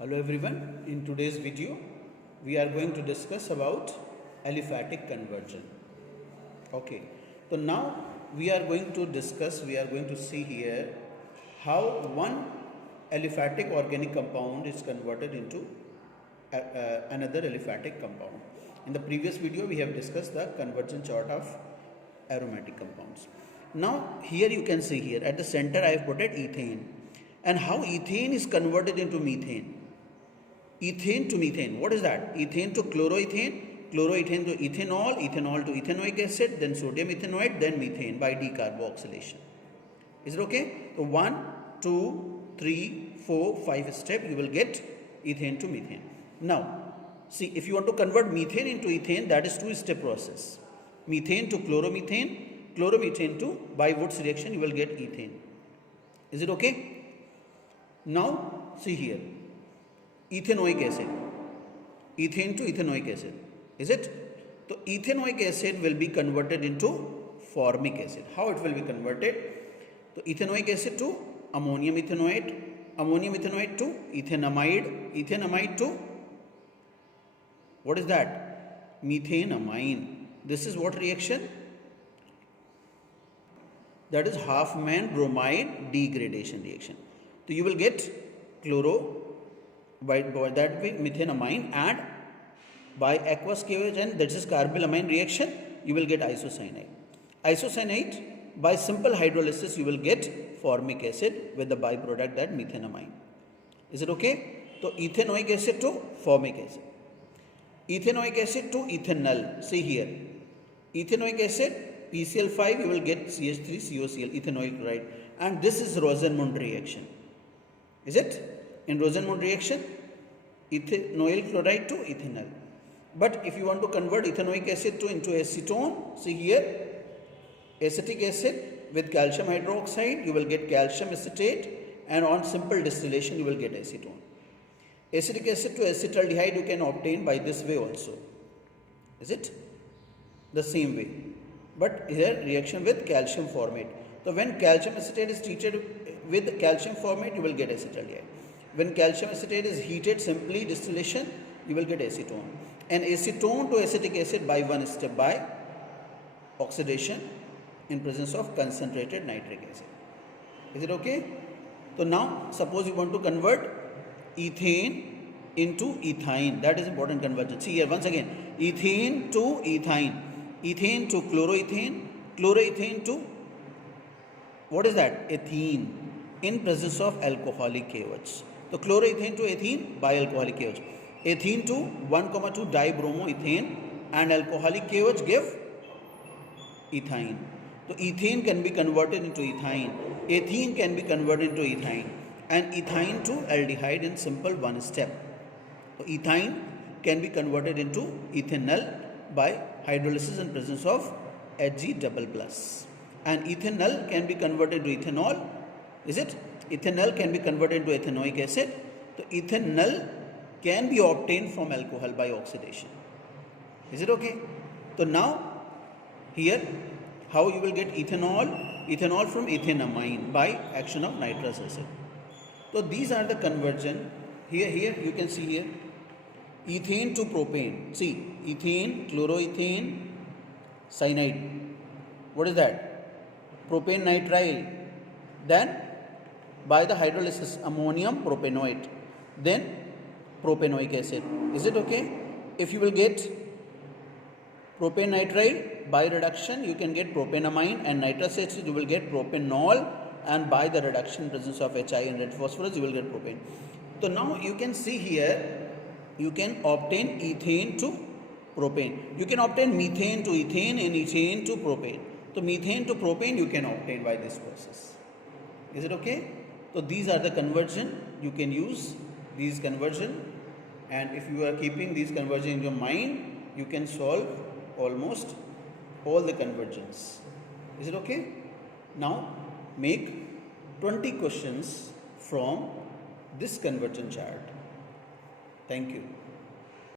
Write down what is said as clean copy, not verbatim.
Hello everyone, in today's video we are going to discuss about aliphatic conversion. Okay, so now we are going to see here how one aliphatic organic compound is converted into another aliphatic compound. In the previous video we have discussed the conversion chart of aromatic compounds. Now here you can see here at the center I have put it ethane, and how ethane is converted into methane. Ethane to methane, what is that? Ethane to chloroethane, chloroethane to ethanol, ethanol to ethanoic acid, then sodium ethanoate, then methane by decarboxylation. Is it okay? So 1, 2, 3, 4, 5 step you will get ethane to methane. Now see, if you want to convert methane into ethane, that is 2-step process. Methane to chloromethane, chloromethane to by Wood's reaction you will get ethane. Is it okay? Now see here, ethanoic acid, ethane to ethanoic acid, is it? So ethanoic acid will be converted into formic acid. How it will be converted? So ethanoic acid to ammonium ethanoate, ammonium ethanoate to ethanamide, ethanamide to what is that? Methanamine. This is what reaction? That is Hofmann bromide degradation reaction. So you will get chloro by that way methanamine, and by aqueous KOH, and that is carbylamine reaction you will get isocyanate. Isocyanate by simple hydrolysis you will get formic acid with the byproduct that methanamine. Is it okay? So ethanoic acid to formic acid, ethanoic acid to ethanol. See here, ethanoic acid PCl5 you will get CH3COCl, ethanoic chloride, and this is Rosenmund reaction. Is it? In Rosenmund reaction, ethanoyl chloride to ethanol. But if you want to convert ethanoic acid into acetone, see here, acetic acid with calcium hydroxide, you will get calcium acetate, and on simple distillation you will get acetone. Acetic acid to acetaldehyde you can obtain by this way also. Is it? The same way. But here reaction with calcium formate. So when calcium acetate is treated with calcium formate, you will get acetaldehyde. When calcium acetate is heated, simply distillation, you will get acetone. And acetone to acetic acid by one step, by oxidation in presence of concentrated nitric acid. Is it okay? So now suppose you want to convert ethane into ethyne. That is important conversion. See here once again, ethane to ethyne, ethane to chloroethane, chloroethane to what is that? Ethene in presence of alcoholic KOH. So chloroethane to ethene by alcoholic KOH. Ethene to 1,2 dibromoethane and alcoholic KOH give ethyne. So ethane can be converted into ethyne, ethene can be converted into ethyne, and ethyne to aldehyde in simple one step. So ethyne can be converted into ethanol by hydrolysis in presence of Hg double plus. And ethanol can be converted to ethanol. Is it? Ethanol can be converted into ethanoic acid. So ethanol can be obtained from alcohol by oxidation. Is it okay? So now here how you will get ethanol? Ethanol from ethanamine by action of nitrous acid. So these are the conversion. Here you can see here ethane to propane. See, ethane, chloroethane, cyanide. What is that? Propane nitrile. Then by the hydrolysis ammonium propanoate, then propanoic acid. Is it okay? If you will get propane nitrile, by reduction you can get propanamine, and nitrous acid you will get propanol, and by the reduction presence of HI and red phosphorus you will get propane. So now you can see here, you can obtain ethane to propane. You can obtain methane to ethane and ethane to propane. So methane to propane you can obtain by this process. Is it okay? So these are the conversion. You can use these conversion, and if you are keeping these conversion in your mind, you can solve almost all the conversions. Is it okay? Now make 20 questions from this conversion chart. Thank you.